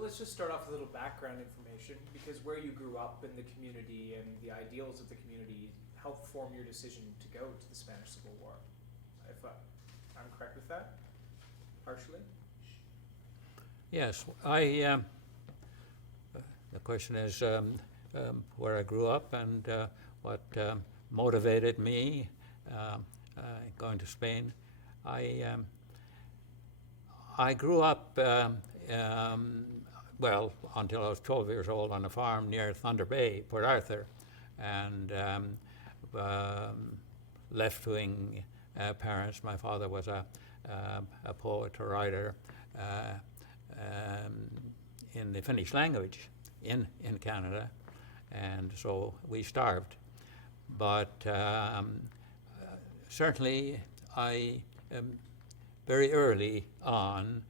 let's just start off with a little background information, because where you grew up in the community and the ideals of the community helped form your decision to go to the Spanish Civil War. If I'm correct with that, partially? Yes, the question is where I grew up and what motivated me going to Spain. I grew up, well, until I was 12 years old on a farm near Thunder Bay, Port Arthur, and left-wing parents. My father was a poet, a writer in the Finnish language in Canada, and so we starved. But certainly I very early on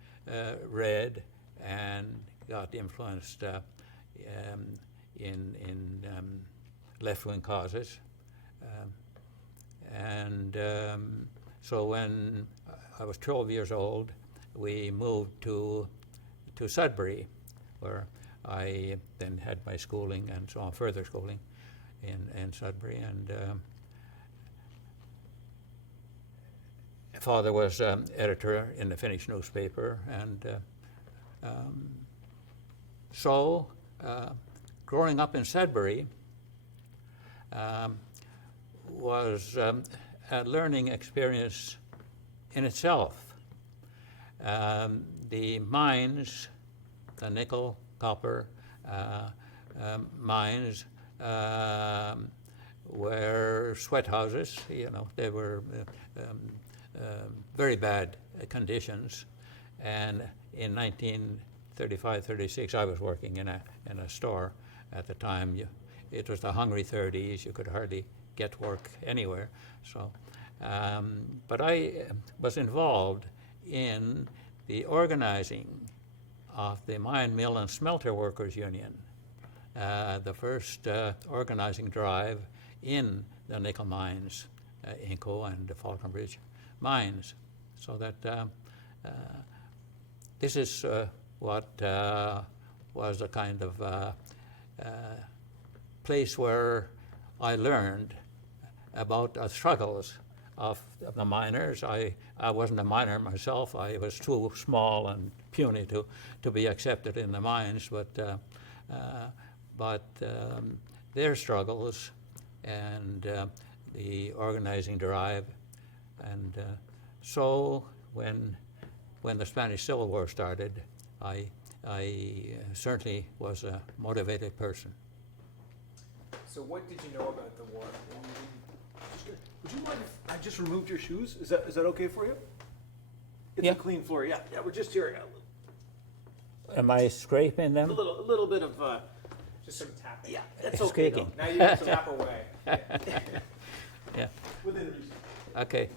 read and got influenced in left-wing causes. So when I was 12 years old, we moved to Sudbury, where I then had my schooling and so on, further schooling in Sudbury. And father was editor in the Finnish newspaper, and so growing up in Sudbury was a learning experience in itself. The mines, the nickel, copper mines, were sweat houses. You know, they were very bad conditions. And in 1935-36, I was working in a store at the time. It was the hungry 30s. You could hardly get work anywhere. So, but I was involved in the organizing of the Mine, Mill, and Smelter Workers Union, the first organizing drive in the nickel mines, Inco and the Falconbridge mines. So that this is what was a kind of place where I learned about the struggles of the miners. I wasn't a miner myself. I was too small and puny to be accepted in the mines, but their struggles and the organizing drive. And so when the Spanish Civil War started, I certainly was a motivated person. So what did you know about the war? Would you mind if I just removed your shoes? Is that okay for you? It's Yeah. a clean floor. Yeah, we're just here. Am I scraping them? A little bit of. Just some tapping. Yeah, that's It's okay. squeaking. Now you can tap away. Yeah. Within reason. Okay.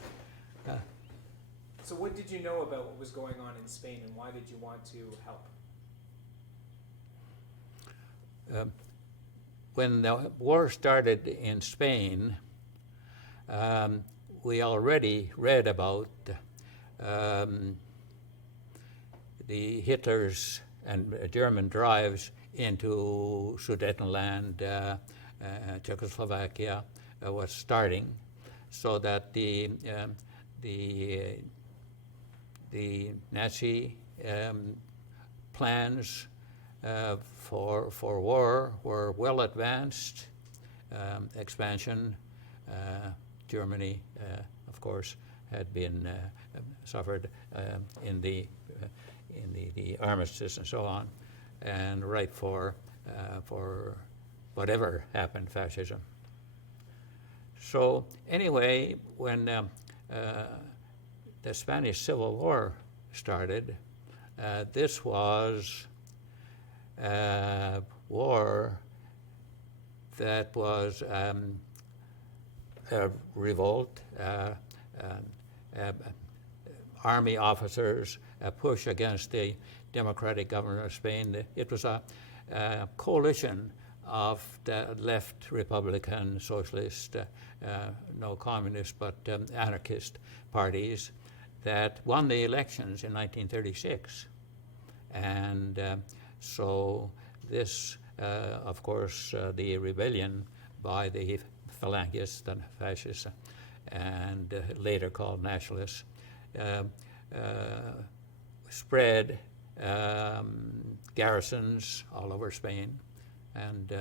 So what did you know about what was going on in Spain, and why did you want to help? When the war started in Spain, we already read about the Hitler's and German drives into Sudetenland, Czechoslovakia was starting, so that the Nazi plans for war were well advanced. Expansion, Germany, of course, had been suffered in the armistice and so on, and ripe for whatever happened, fascism. So anyway, when the Spanish Civil War started, this was a war that was a revolt, army officers, a push against the democratic government of Spain. It was a coalition of the left Republican, socialist, no communist, but anarchist parties that won the elections in 1936. And So this, of course, the rebellion by the Phalangists and Fascists, and later called Nationalists, spread garrisons all over Spain, and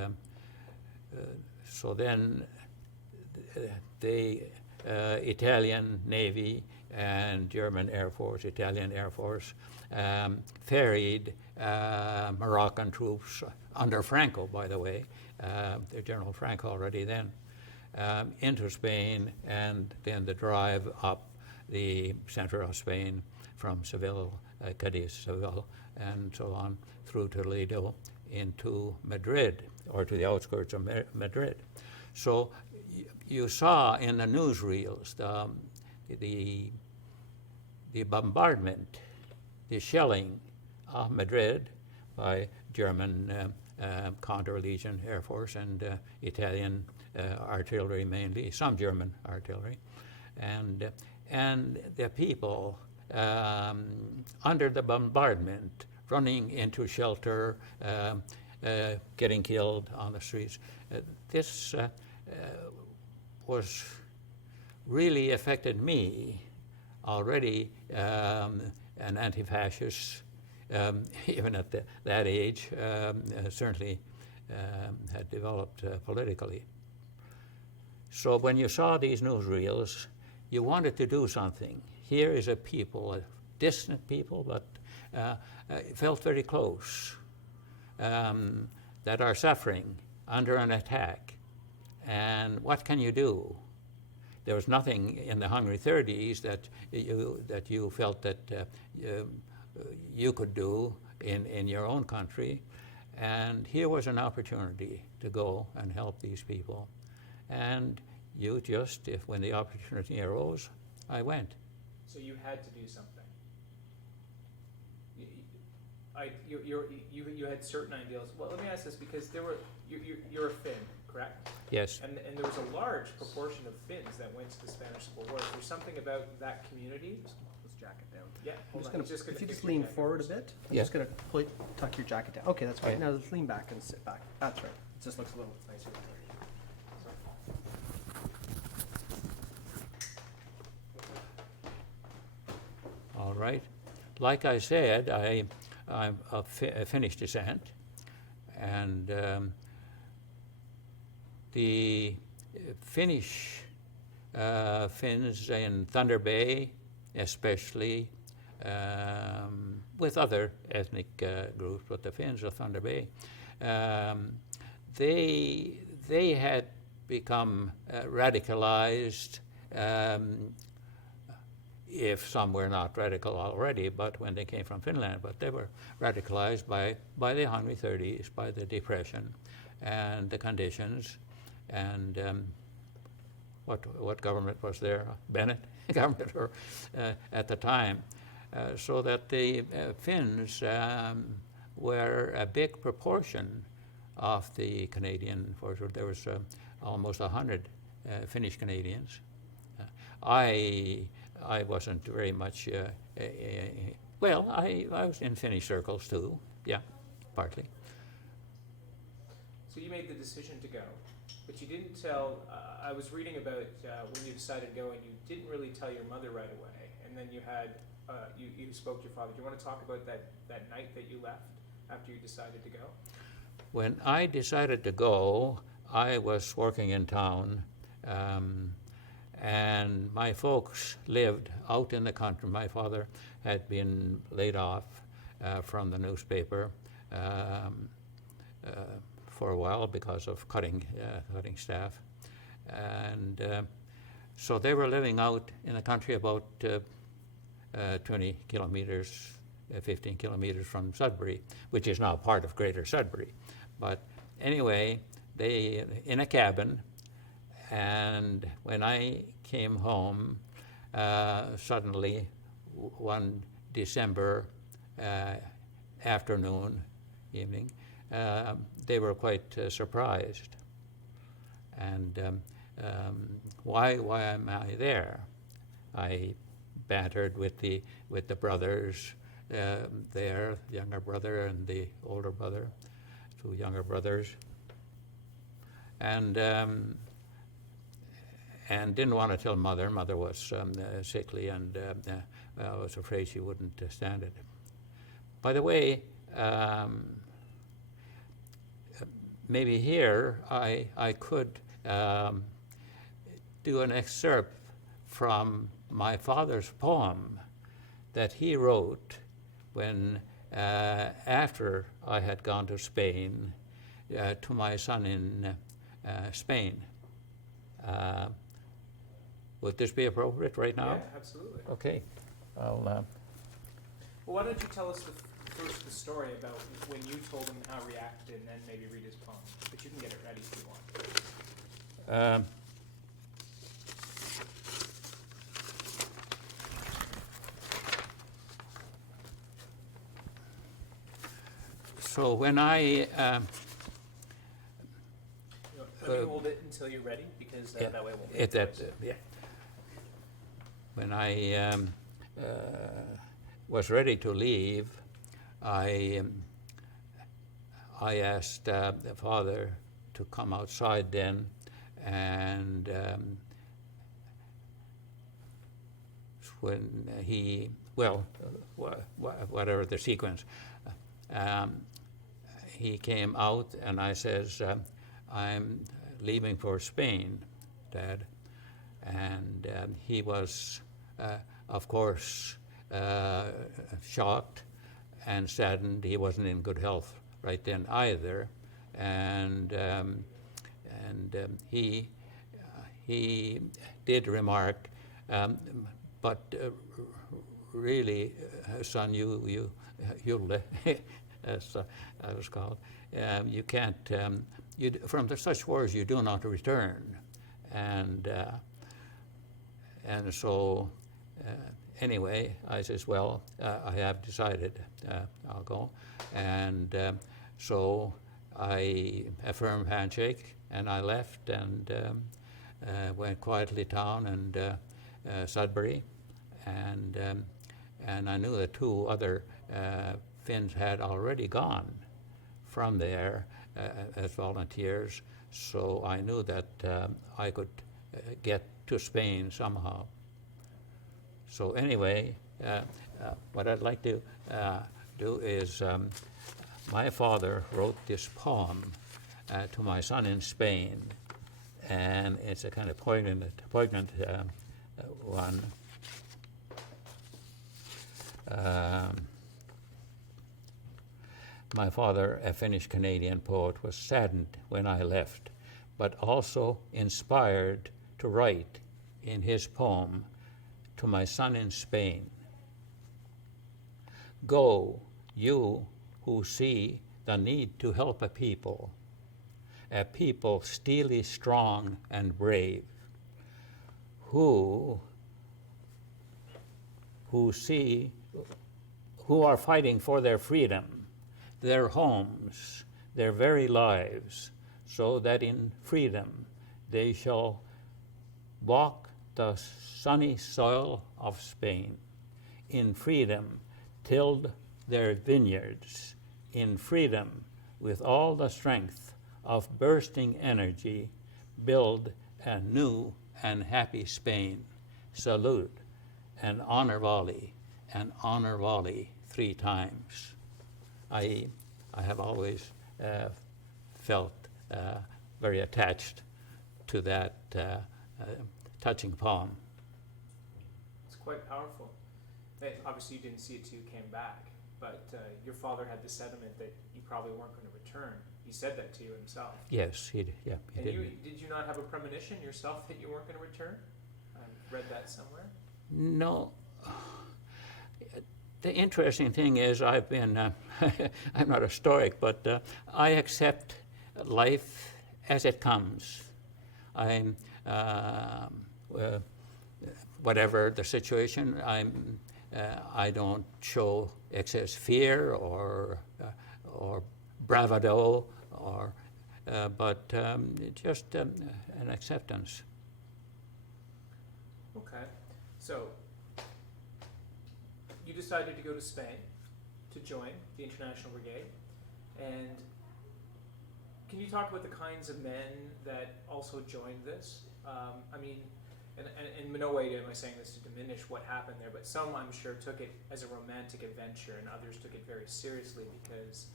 so then the Italian Navy and German Air Force, Italian Air Force, ferried Moroccan troops under Franco, by the way, the General Franco already then, into Spain, and then the drive up the center of Spain from Seville, Cadiz, Seville, and so on through Toledo into Madrid, or to the outskirts of Madrid. So you saw in the newsreels the bombardment, the shelling of Madrid by German counter-legion Air Force and Italian artillery mainly, some German artillery, and the people under the bombardment running into shelter, getting killed on the streets. This was really affected me already, an anti-fascist, even at that age, certainly had developed politically. So when you saw these newsreels, you wanted to do something. Here is a people, a distant people, but felt very close, that are suffering under an attack. And what can you do? There was nothing in the hungry 30s that you felt that you could do in your own country. And here was an opportunity to go and help these people. And you just, when the opportunity arose, I went. So you had to do something. You had certain ideals. Well, let me ask this, because you're a Finn, correct? Yes. And there was a large proportion of Finns that went to the Spanish Civil War. Is there something about that community? Let's jacket down. Yeah. I'm hold just on, gonna, if you fix just your lean jacket forward a first. bit, I'm Yeah. just gonna tuck your jacket down. Okay, that's right. Okay. Now just lean back and sit back. That's right. It just looks a little nicer. All right. Like I said, I'm of Finnish descent, and the Finnish Finns in Thunder Bay, especially, with other ethnic groups, but the Finns of Thunder Bay, they had become radicalized. If some were not radical already, but when they came from Finland, but they were radicalized by the hungry 30s, by the depression and the conditions, and what government was there? Bennett government, or at the time, so that the Finns were a big proportion of the Canadian force. There was almost 100 Finnish Canadians. I wasn't very much, well, I was in Finnish circles too, yeah, partly. So you made the decision to go, but you didn't tell, I was reading about when you decided to go, and you didn't really tell your mother right away, and then you had, you spoke to your father. Do you want to talk about that night that you left after you decided to go? When I decided to go, I was working in town, and my folks lived out in the country. My father had been laid off from the newspaper for a while because of cutting staff, and so they were living out in the country about 20 kilometers, 15 kilometers from Sudbury, which is now part of Greater Sudbury. But anyway, they in a cabin. And when I came home, suddenly one December evening, they were quite surprised. And why am I there? I bantered with the brothers there, younger brother and the older brother, two younger brothers, and didn't want to tell mother. Mother was sickly, and I was afraid she wouldn't stand it. By the way, maybe here I could do an excerpt from my father's poem that he wrote when, after I had gone to Spain, to my son in Spain. Would this be appropriate right now? Yeah, absolutely. Okay. I'll, Well, why don't you tell us first the story about when you told him how he reacted, and then maybe read his poem. But you can get it ready if you want. So when I Let me hold it until you're ready, because yeah, that way it won't it, be that, yeah. When I was ready to leave, I asked the father to come outside then, and when he, well, whatever the sequence, he came out and I says, I'm leaving for Spain, Dad. And he was, of course, shocked and saddened. He wasn't in good health right then either. And he did remark, but really, son, you as I was called, you can't, from such wars you do not return. And so, anyway, I says, well, I have decided I'll go. And so I, a firm handshake, and I left and went quietly down and Sudbury. And I knew that two other Finns had already gone from there as volunteers. So I knew that I could get to Spain somehow. So anyway, what I'd like to do is, my father wrote this poem to my son in Spain, and it's a kind of poignant one. My father, a Finnish Canadian poet, was saddened when I left, but also inspired to write in his poem to my son in Spain. Go, you who see the need to help a people steely, strong, and brave, who are fighting for their freedom, their homes, their very lives, so that in freedom they shall walk the sunny soil of Spain, in freedom tilled their vineyards, in freedom with all the strength of bursting energy, build a new and happy Spain. Salute and honor volley 3 times. I have always felt very attached to that touching poem. It's quite powerful. Obviously, you didn't see it till you came back, but your father had the sentiment that you probably weren't going to return. He said that to you himself. Yes, he did. Yeah, he And did. did you not have a premonition yourself that you weren't going to return? I read that somewhere. No. The interesting thing is, I've been, I'm not a Stoic, but I accept life as it comes. I'm, whatever the situation, I don't show excess fear or bravado, but just an acceptance. Okay. So, you decided to go to Spain. to join the International Brigade, and can you talk about the kinds of men that also joined this? I mean, and in no way am I saying this to diminish what happened there, but some, I'm sure, took it as a romantic adventure, and others took it very seriously because,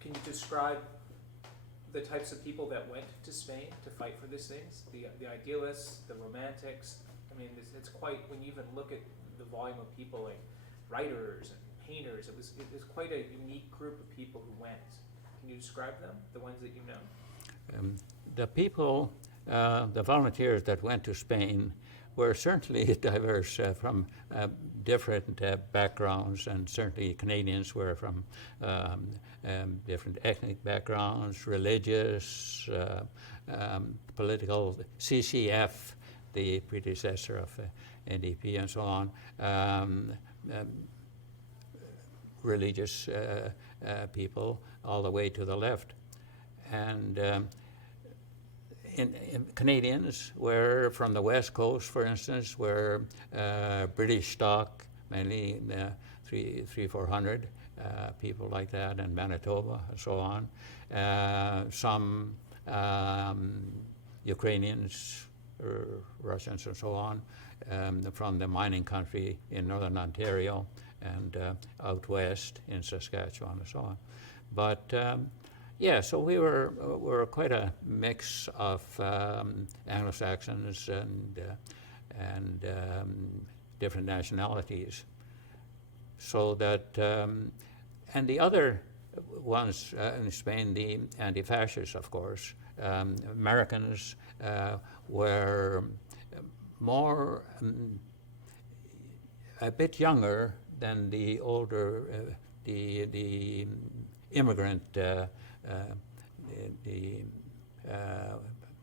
can you describe the types of people that went to Spain to fight for these things? The idealists, the romantics. I mean, it's quite, when you even look at the volume of people, like writers and painters, it was quite a unique group of people who went. Can you describe them, the ones that you know? The people, the volunteers that went to Spain were certainly diverse from different backgrounds, and certainly Canadians were from different ethnic backgrounds, religious, political, CCF, the predecessor of NDP and so on, religious people all the way to the left. And in Canadians were from the West Coast, for instance, were British stock, mainly 400 people like that, in Manitoba and so on. Some Ukrainians, Russians and so on, from the mining country in northern Ontario and out west in Saskatchewan and so on. But yeah, so we were quite a mix of Anglo-Saxons and different nationalities. So that, and the other ones in Spain, the anti-fascists, of course, Americans were more, a bit younger than the older, the immigrant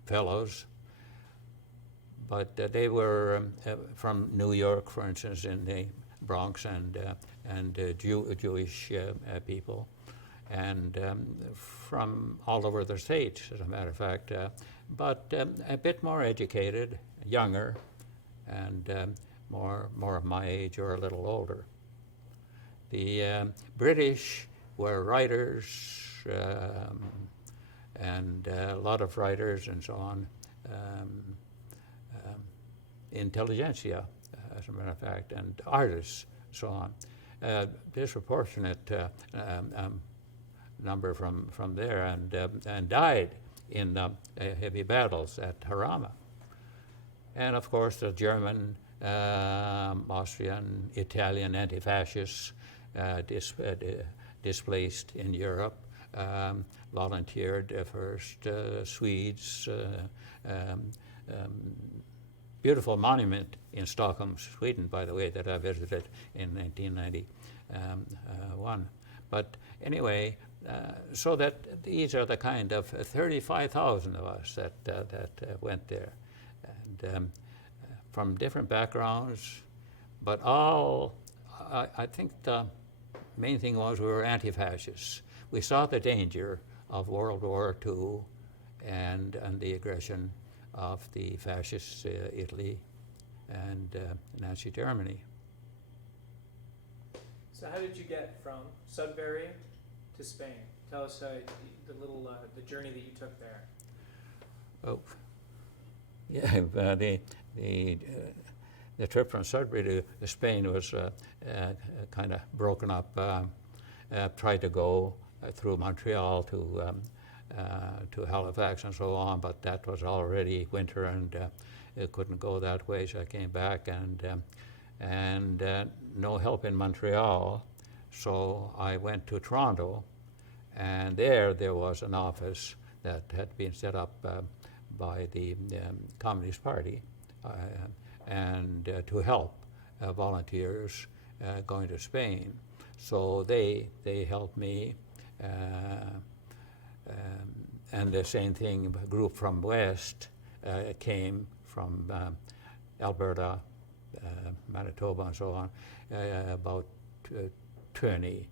fellows, but they were from New York, for instance, in the Bronx, and Jewish people, and from all over the states, as a matter of fact, but a bit more educated, younger, and more of my age or a little older. The British were writers, and a lot of writers and so on, intelligentsia, as a matter of fact, and artists, so on. Disproportionate number from there, and died in heavy battles at Jarama. And of course the German, Austrian, Italian anti-fascists displaced in Europe, volunteered first, Swedes, beautiful monument in Stockholm, Sweden, by the way, that I visited in 1991. But anyway, so that these are the kind of 35,000 of us that went there, and from different backgrounds, but all, I think the main thing was we were anti-fascists. We saw the danger of World War II and the aggression of the fascist Italy and Nazi Germany. So how did you get from Sudbury to Spain? Tell us the journey that you took there. Oh, yeah, the trip from Sudbury to Spain was kind of broken up. Tried to go through Montreal to Halifax and so on, but that was already winter, and it couldn't go that way. So I came back, and no help in Montreal. So I went to Toronto, and there was an office that had been set up by the Communist Party, and to help volunteers going to Spain. So they helped me, and the same thing, a group from West came from Alberta, Manitoba and so on, about 20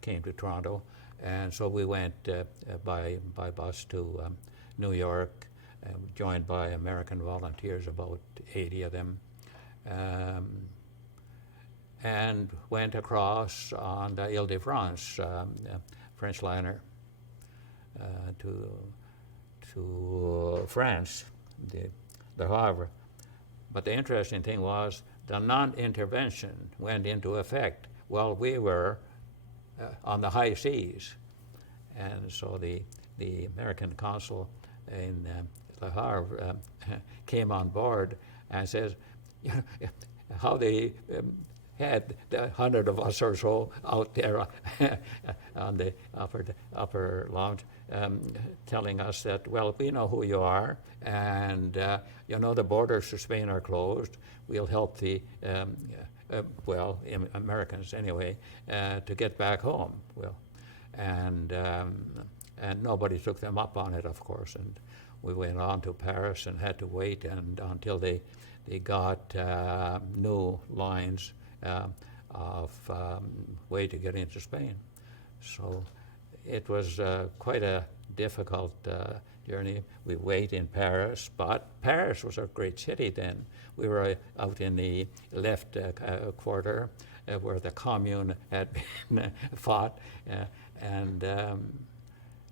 came to Toronto, and so we went by bus to New York, joined by American volunteers, about 80 of them, and went across on the Ile-de-France French liner to France, the Havre. But the interesting thing was the non-intervention went into effect while we were on the high seas. And so the American consul in Le Havre came on board and says, you know, how they had the 100 of us or so out there on the upper lounge, telling us that, well, we know who you are, and you know the borders to Spain are closed. We'll help the Americans anyway to get back home. Well, and nobody took them up on it, of course, and we went on to Paris and had to wait until they got new lines of way to get into Spain. So it was quite a difficult journey. We wait in Paris, but Paris was a great city then. We were out in the left quarter where the commune had been fought, and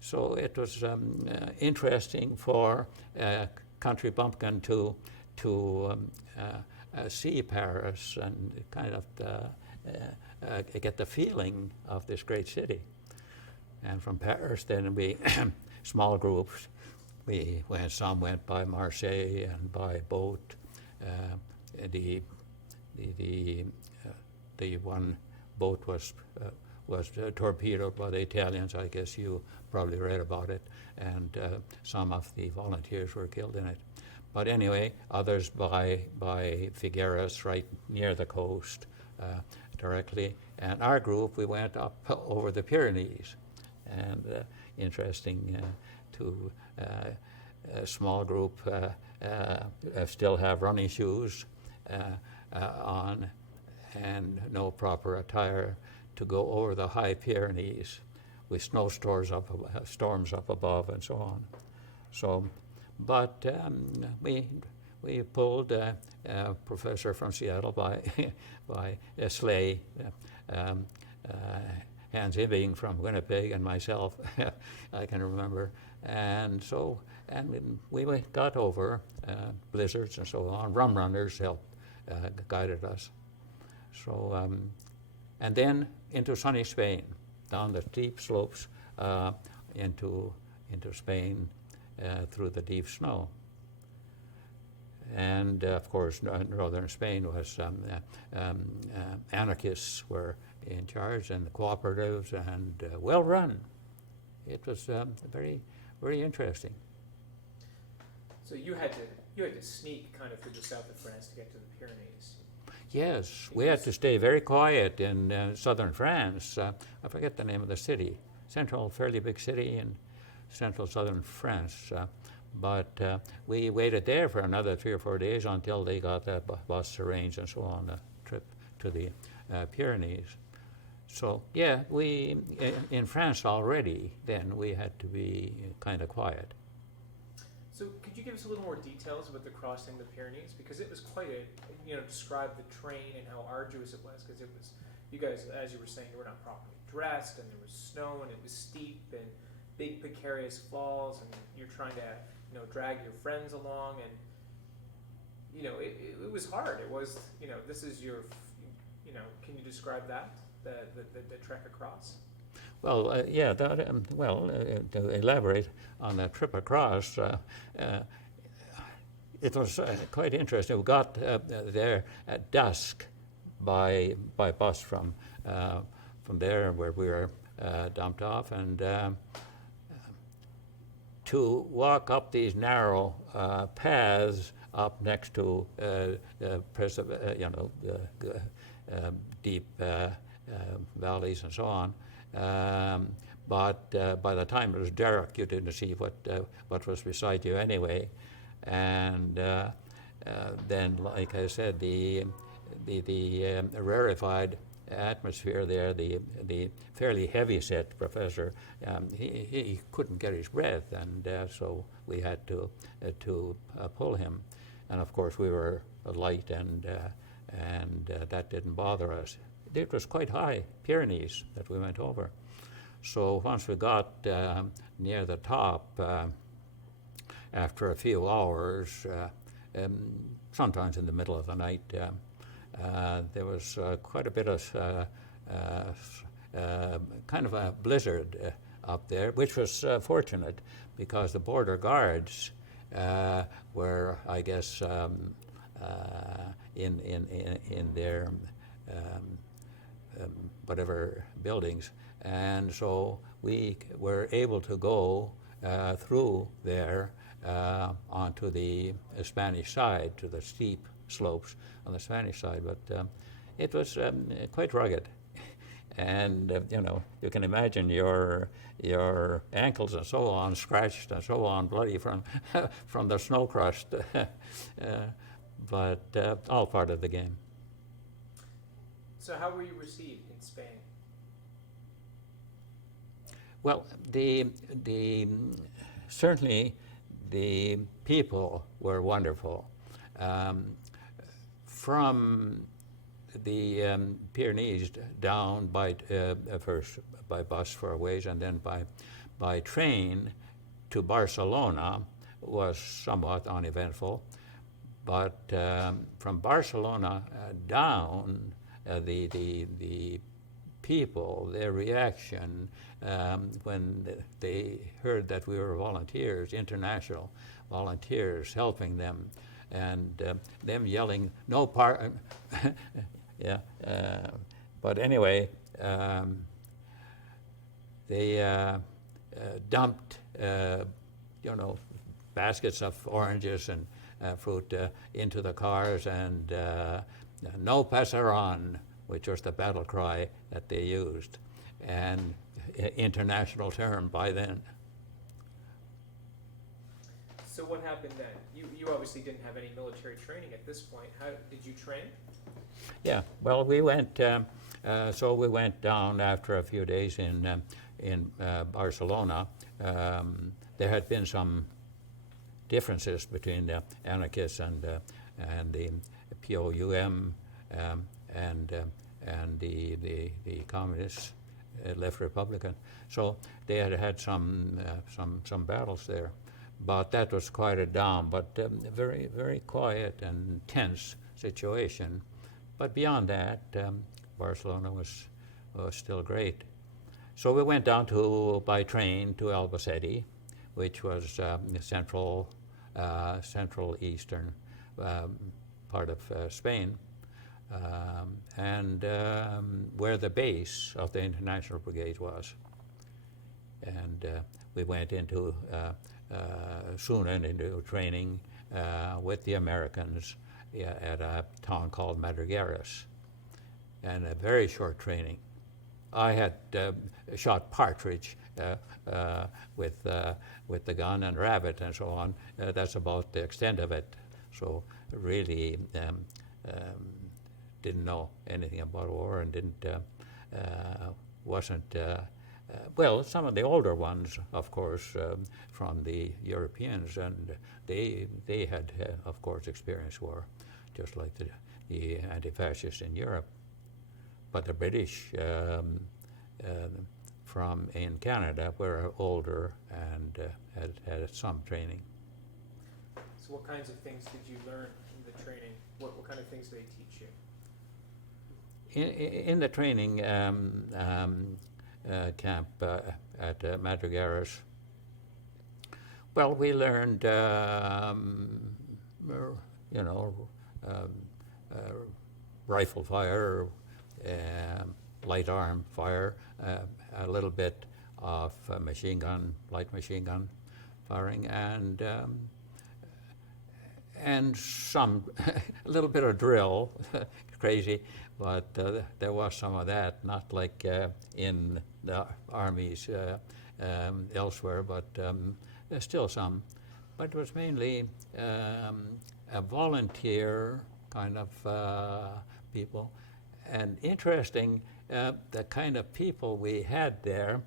so it was interesting for country bumpkin to see Paris and kind of get the feeling of this great city. And from Paris, then we small groups. Some went by Marseille and by boat. The one boat was torpedoed by the Italians. I guess you probably read about it, and some of the volunteers were killed in it. But anyway, others by Figueras, right near the coast, directly. And our group, we went up over the Pyrenees, and interesting to a small group still have running shoes on and no proper attire to go over the high Pyrenees with snowstorms up above and so on. So, but we pulled a professor from Seattle by a sleigh, Hans Ibbing from Winnipeg and myself, I can remember. And so, and we got over blizzards and so on. Rum runners helped, guided us. So, and then into sunny Spain, down the steep slopes into Spain through the deep snow. And of course, northern Spain was anarchists were in charge, and the cooperatives, and well run. It was very, very interesting. So you had to sneak kind of through the south of France to get to the Pyrenees. Yes, we had to stay very quiet in southern France. I forget the name of the city. Fairly big city in central southern France. But we waited there for another 3 or 4 days until they got the bus arranged and so on, the trip to the Pyrenees. So yeah, we in France already then we had to be kind of quiet. So could you give us a little more details about the crossing the Pyrenees? Because it was quite describe the train and how arduous it was, because it was, you guys, as you were saying, you were not properly dressed, and there was snow, and it was steep, and big precarious falls, and you're trying to, drag your friends along, and, it was hard. It was, this is your, can you describe that, the trek across? Well, yeah, to elaborate on that trip across, it was quite interesting. We got there at dusk by bus from there where we were dumped off, and to walk up these narrow paths up next to deep valleys and so on. But by the time it was dark, you didn't see what was beside you anyway. And then, like I said, the rarefied atmosphere there, the fairly heavy-set professor, he couldn't get his breath, and so we had to pull him. And of course, we were light and and that didn't bother us. It was quite high, Pyrenees, that we went over. So once we got near the top, after a few hours, sometimes in the middle of the night, there was quite a bit of kind of a blizzard up there, which was fortunate because the border guards were, I guess, in their whatever buildings, and so we were able to go through there onto the Spanish side, to the steep slopes on the Spanish side, but it was quite rugged. And you can imagine your ankles and so on scratched and so on, bloody from from the snow crust, but all part of the game. So how were you received in Spain? Well, certainly the people were wonderful. From the Pyrenees down by first by bus for a ways, and then by train to Barcelona was somewhat uneventful. But from Barcelona down, the people, their reaction when they heard that we were volunteers, international volunteers, helping them, and them yelling, "No part," yeah. But anyway, they dumped, baskets of oranges and fruit into the cars, and "No pasaran," which was the battle cry that they used, and international term by then. So what happened then? You obviously didn't have any military training at this point. How did you train? Yeah, well, we went. So we went down after a few days in Barcelona. There had been some differences between the anarchists and the POUM and the communists, left Republican. So they had some battles there, but that was quieted down. But very, very quiet and tense situation. But beyond that, Barcelona was still great. So we went down by train to Albacete, which was central eastern part of Spain, and where the base of the International Brigade was. And we went into soon into training with the Americans at a town called Madrigueras, and a very short training. I had shot partridge with the gun and rabbit and so on. That's about the extent of it. So really didn't know anything about war, and wasn't. Well, some of the older ones, of course, from the Europeans, and they had, of course, experienced war, just like the anti-fascists in Europe. But the British in Canada were older and had some training. So what kinds of things did you learn in the training? What kind of things did they teach you? In the training camp at Madrigueras, well, we learned, rifle fire, light arm fire, a little bit of light machine gun firing, and some a little bit of drill, crazy, but there was some of that, not like in the armies elsewhere, but still some. But it was mainly a volunteer kind of people. And interesting, the kind of people we had there,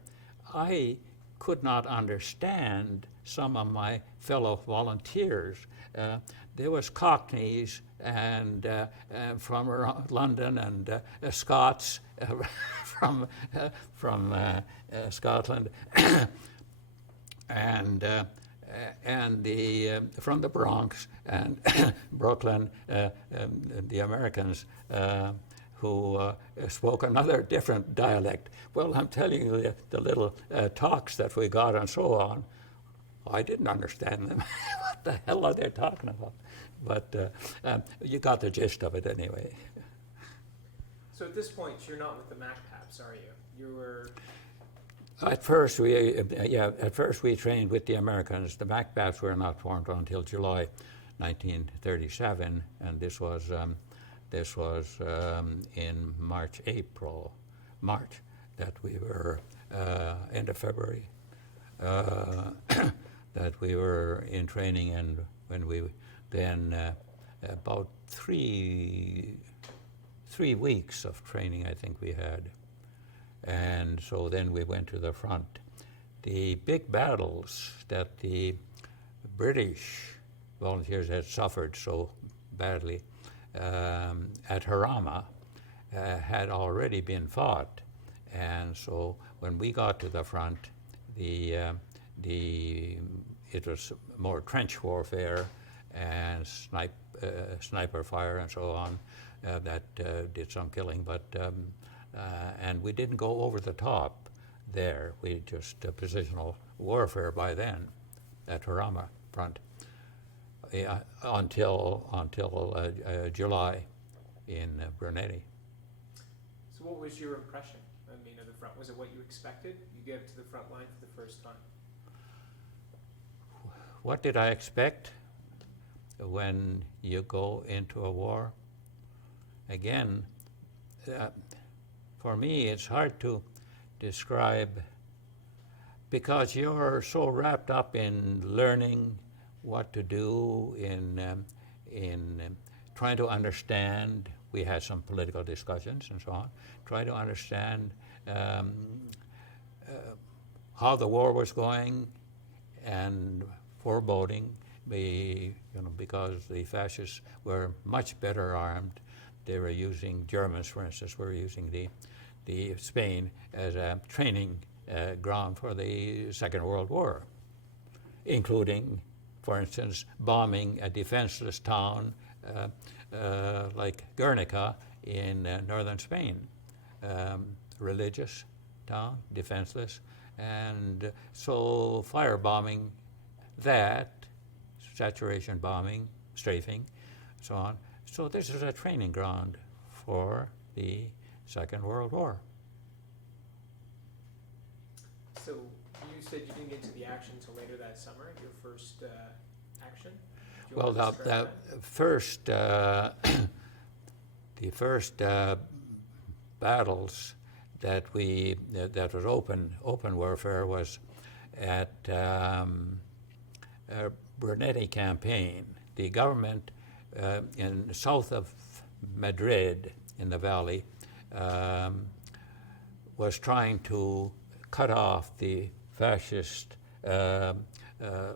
I could not understand some of my fellow volunteers. There was Cockneys and from around London, and Scots from Scotland, and the from the Bronx and Brooklyn, the Americans who spoke another different dialect. Well, I'm telling you, the little talks that we got and so on, I didn't understand them. What the hell are they talking about? But you got the gist of it anyway. So at this point, you're not with the Mac-Paps, are you? You were. At first, we trained with the Americans. The Mac-Paps were not formed until July 1937, and this was in March that we were end of February that we were in training, and when we then about three weeks of training I think we had, and so then we went to the front. The big battles that the British volunteers had suffered so badly at Jarama had already been fought, and so when we got to the front, it was more trench warfare and sniper fire and so on that did some killing, but and we didn't go over the top there. We just positional warfare by then at Jarama front until July in Brunetti. So what was your impression, I mean, of the front? Was it what you expected? You get to the front line for the first time. What did I expect when you go into a war? Again, for me, it's hard to describe because you're so wrapped up in learning what to do, in trying to understand. We had some political discussions and so on. Try to understand how the war was going, and foreboding, because the fascists were much better armed. They were using Germans, for instance, were using the Spain as a training ground for the Second World War, including, for instance, bombing a defenseless town like Guernica in northern Spain, religious town, defenseless, and so firebombing that, saturation bombing, strafing, so on. So this is a training ground for the Second World War. So you said you didn't get to the action until later that summer, your first action? Do you Well, want to describe the first battles that was open warfare was at Brunetti campaign. The government in south of Madrid in the valley was trying to cut off the fascist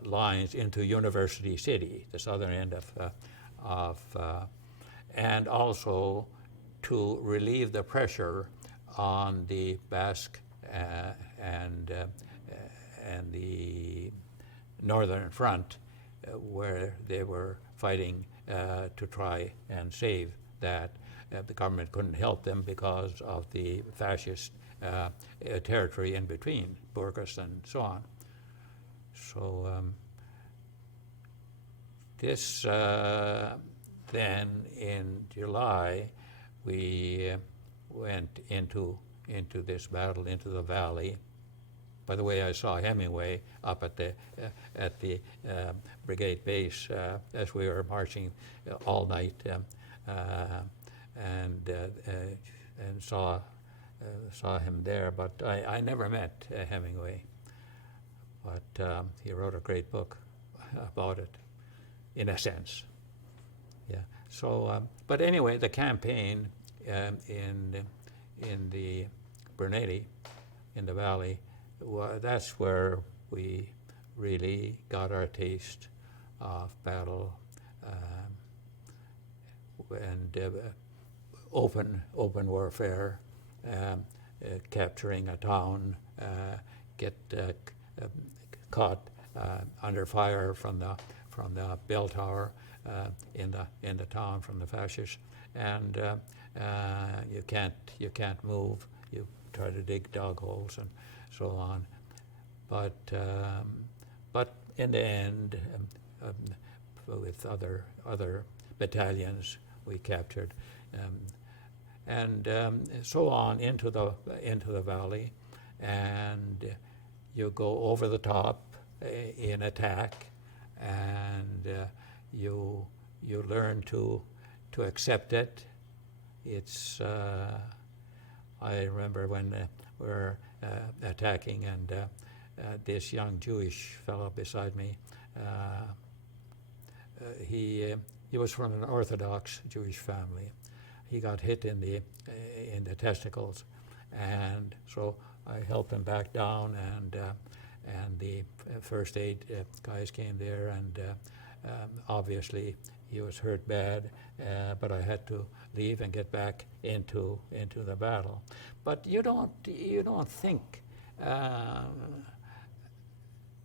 lines into University City, the southern end and also to relieve the pressure on the Basque and the northern front, where they were fighting to try and save that. The government couldn't help them because of the fascist territory in between, Burgos and so on. So this then in July we went into this battle, into the valley. By the way, I saw Hemingway up at the brigade base as we were marching all night, and saw him there. But I never met Hemingway. But he wrote a great book about it, in a sense. Yeah. So, but anyway, the campaign in the Brunetti, in the valley, that's where we really got our taste of battle open warfare, capturing a town, get caught under fire from the bell tower in the town from the fascists, and you can't move. You try to dig dog holes and so on, but in the end, with other battalions we captured, and so on into the valley, and you go over the top in attack, and you learn to accept it. It's I remember when we were attacking, and this young Jewish fellow beside me, he was from an Orthodox Jewish family. He got hit in the testicles, and so I helped him back down, and the first aid guys came there, and obviously he was hurt bad, but I had to leave and get back into the battle. But you don't think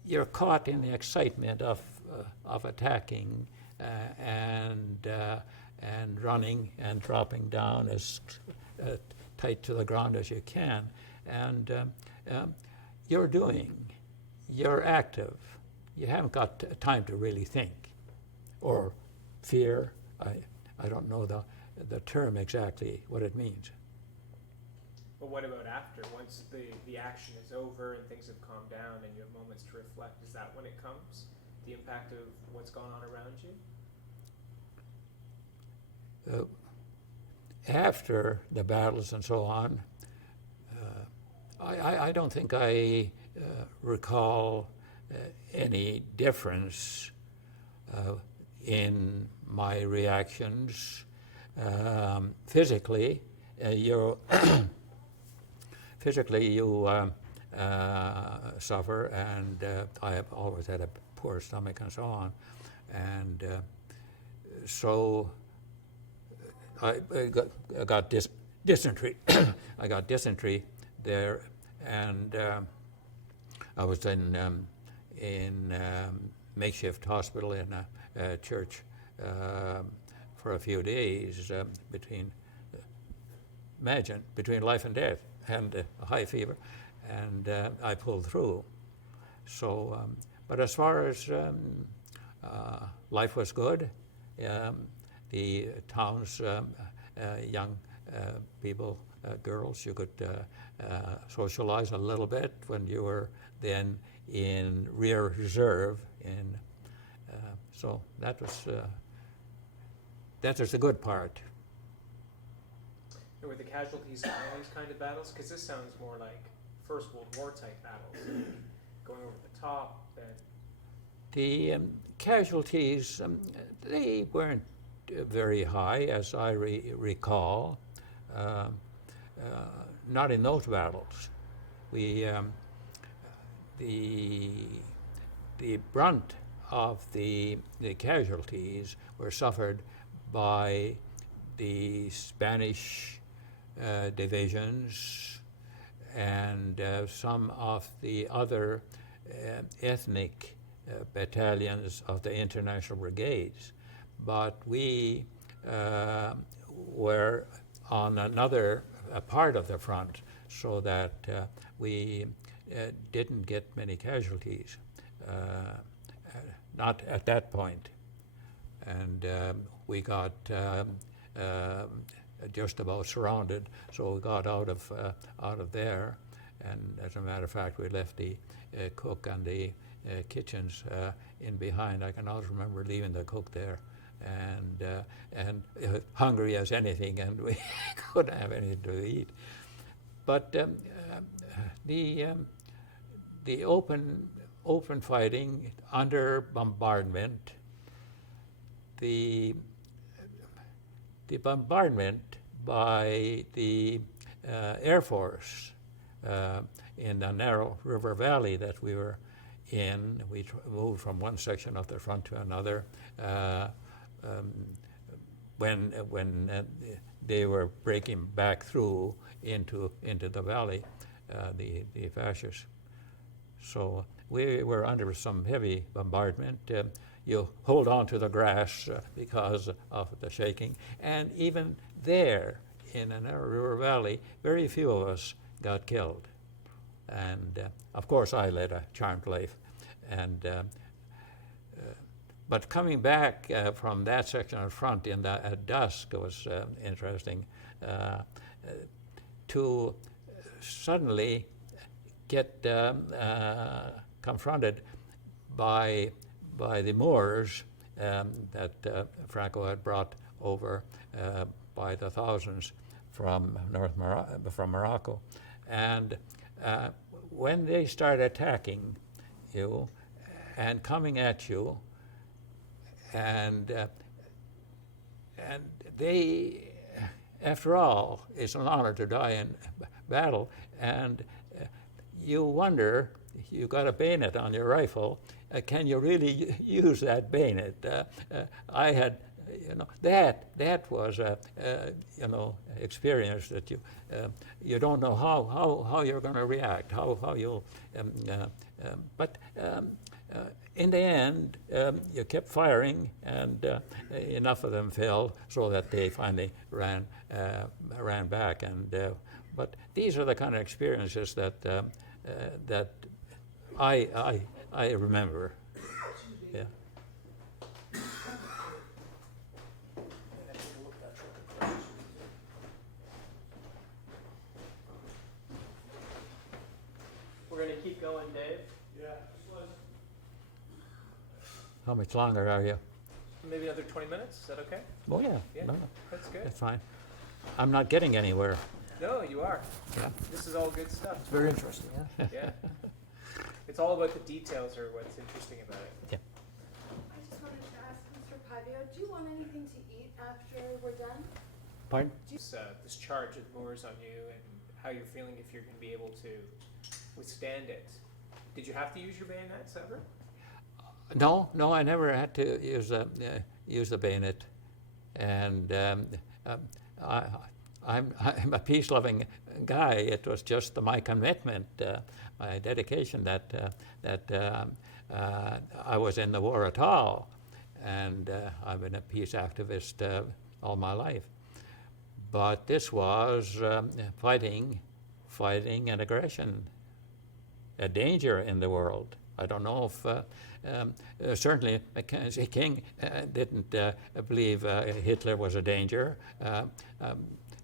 you're caught in the excitement of attacking and running and dropping down as tight to the ground as you can, and you're active. You haven't got time to really think or fear. I don't know the term exactly what it means. But what about after? Once the action is over and things have calmed down and you have moments to reflect, is that when it comes? The impact of what's gone on around you? After the battles and so on, I don't think I recall any difference in my reactions. Physically, you suffer, and I have always had a poor stomach and so on, and so I got dysentery. I got dysentery there, and I was in makeshift hospital in a church for a few days between life and death, and a high fever, and I pulled through. So, but as far as life was good, the town's young people, girls, you could socialize a little bit when you were then in rear reserve, and so that was the good part. And were the casualties in all these kind of battles? Because this sounds more like First World War type battles, going over the top. The casualties, they weren't very high, as I recall. Not in those battles. We the brunt of the casualties were suffered by the Spanish divisions and some of the other ethnic battalions of the International Brigades. But we were on another part of the front, so that we didn't get many casualties, not at that point. And we got just about surrounded, so we got out of there. And as a matter of fact, we left the cook and the kitchens in behind. I can always remember leaving the cook there, and hungry as anything, and we couldn't have anything to eat. But the open fighting under bombardment, the bombardment by the Air Force in the narrow river valley that we were in. We moved from one section of the front to another. when they were breaking back through into the valley, the fascists. So we were under some heavy bombardment. You hold on to the grass because of the shaking, and even there in a narrow river valley, very few of us got killed. And of course, I led a charmed life. And but coming back from that section of front at dusk was interesting. To suddenly get confronted by the Moors that Franco had brought over by the thousands from from Morocco, and when they start attacking you and coming at you, and they, after all, it's an honor to die in battle, and you wonder, you got a bayonet on your rifle, can you really use that bayonet? I had, that was a, experience that you don't know how you're going to react, how you'll, but in the end, you kept firing, and enough of them fell so that they finally ran back. And but these are the kind of experiences that that I remember. Yeah. We're going to keep going, Dave. Yeah. How much longer are you? Maybe another 20 minutes. Is that okay? Oh yeah. Yeah, No, that's good. that's fine. I'm not getting anywhere. No, you are. Yeah. This is all good stuff. It's very interesting, yeah. Yeah. It's all about the details or what's interesting about it. Yeah. I just wanted to ask Mr. Paivio, do you want anything to eat after we're done? Pardon? This charge of Moors on you and how you're feeling, if you're going to be able to withstand it. Did you have to use your bayonets ever? No, I never had to use the bayonet, and I'm a peace-loving guy. It was just my commitment, my dedication that I was in the war at all, and I've been a peace activist all my life. But this was fighting and aggression, a danger in the world. I don't know if certainly Mackenzie King didn't believe Hitler was a danger.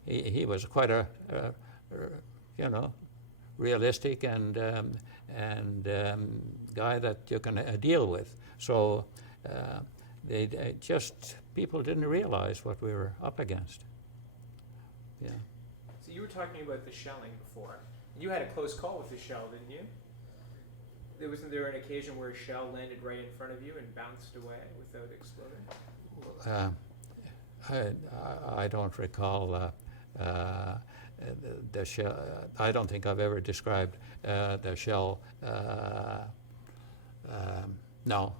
He was quite a realistic and guy that you can deal with. So they just, people didn't realize what we were up against. Yeah. So you were talking about the shelling before. You had a close call with the shell, didn't you? Wasn't there an occasion where a shell landed right in front of you and bounced away without exploding? I don't recall the shell. I don't think I've ever described the shell. No.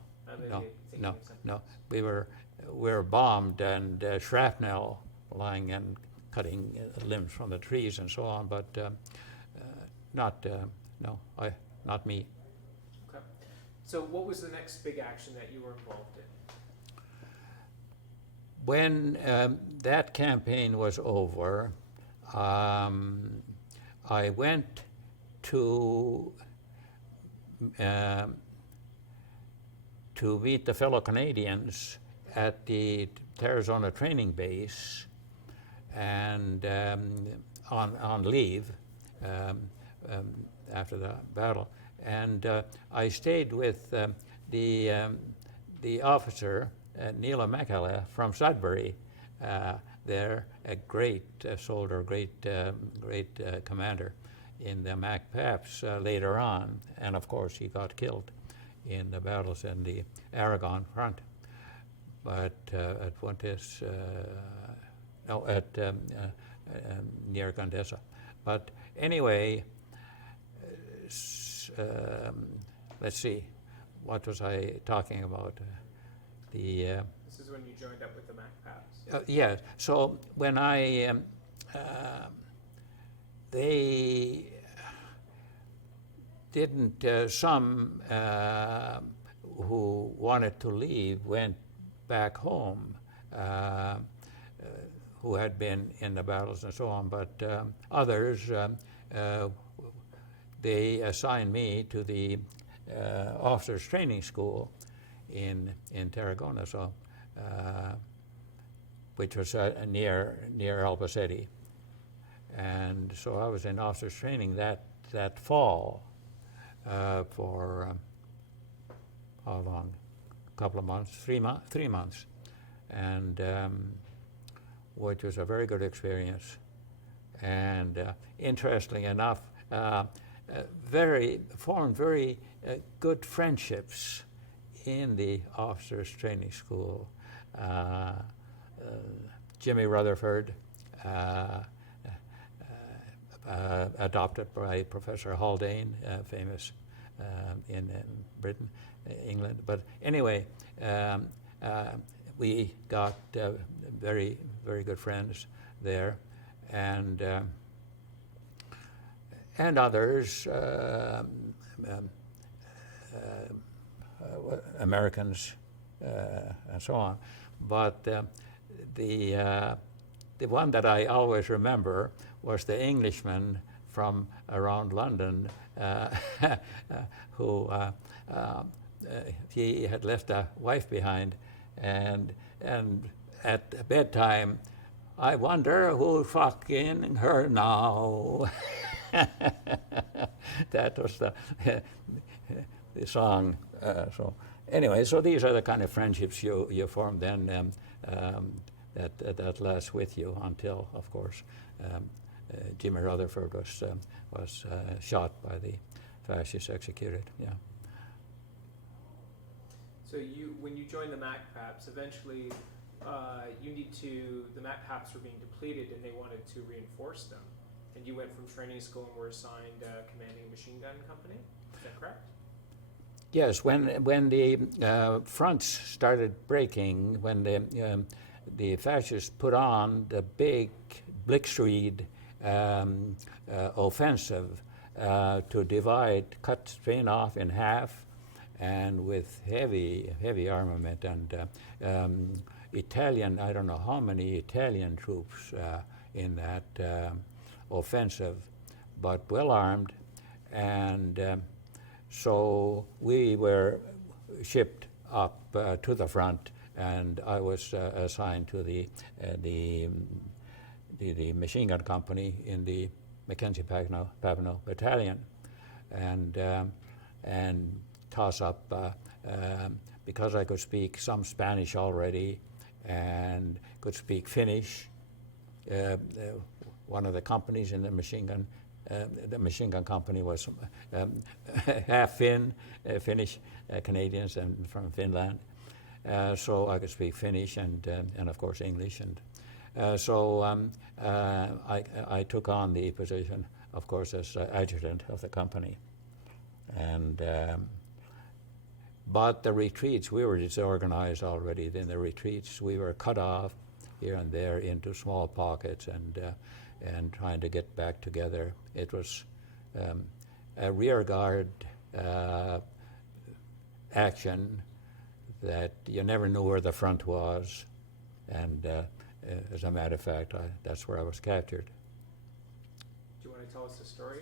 No. We were bombed and shrapnel lying and cutting limbs from the trees and so on, but not me. Okay. So what was the next big action that you were involved in? When that campaign was over, I went to meet the fellow Canadians at the Arizona training base, and on leave after the battle, and I stayed with the officer Neil McAlea from Sudbury. There, a great soldier, great commander in the Mac-Paps later on, and of course he got killed in the battles in the Aragon front. But at Fuentes, near Condesa. But anyway, let's see, what was I talking about? This is when you joined up with the Mac-Paps. Yeah, so when they didn't, some who wanted to leave went back home, who had been in the battles and so on, but others, they assigned me to the officers training school in Tarragona, so which was near Albacete, and so I was in officers training that fall for how long? A couple of months, 3 months, and which was a very good experience, and interestingly enough, formed very good friendships in the officers training school. Jimmy Rutherford, adopted by Professor Haldane, famous in Britain, England. But anyway, we got very, very good friends there, and others, Americans, and so on. But the one that I always remember was the Englishman from around London who he had left a wife behind, and at bedtime, I wonder who's fucking her now. That was the song. So anyway, so these are the kind of friendships you form then that lasts with you until, of course, Jimmy Rutherford was shot by the fascists, executed. Yeah. So when you joined the Mac-Paps, eventually the Mac-Paps were being depleted and they wanted to reinforce them. And you went from training school and were assigned commanding a machine gun company. Is that correct? Yes, when the fronts started breaking, when the fascists put on the big Blitzkrieg offensive to cut Spain off in half, and with heavy armament and Italian, I don't know how many Italian troops in that offensive, but well armed, and so we were shipped up to the front, and I was assigned to the machine gun company in the Mackenzie Papineau Battalion, and toss up because I could speak some Spanish already and could speak Finnish. One of the companies in the machine gun company was half Finnish Canadians and from Finland. So I could speak Finnish and of course English, and so I took on the position, of course, as adjutant of the company. And but the retreats, we were disorganized already. Then the retreats, we were cut off here and there into small pockets, and trying to get back together. It was a rear guard action that you never knew where the front was, and as a matter of fact, that's where I was captured. Do you want to tell us the story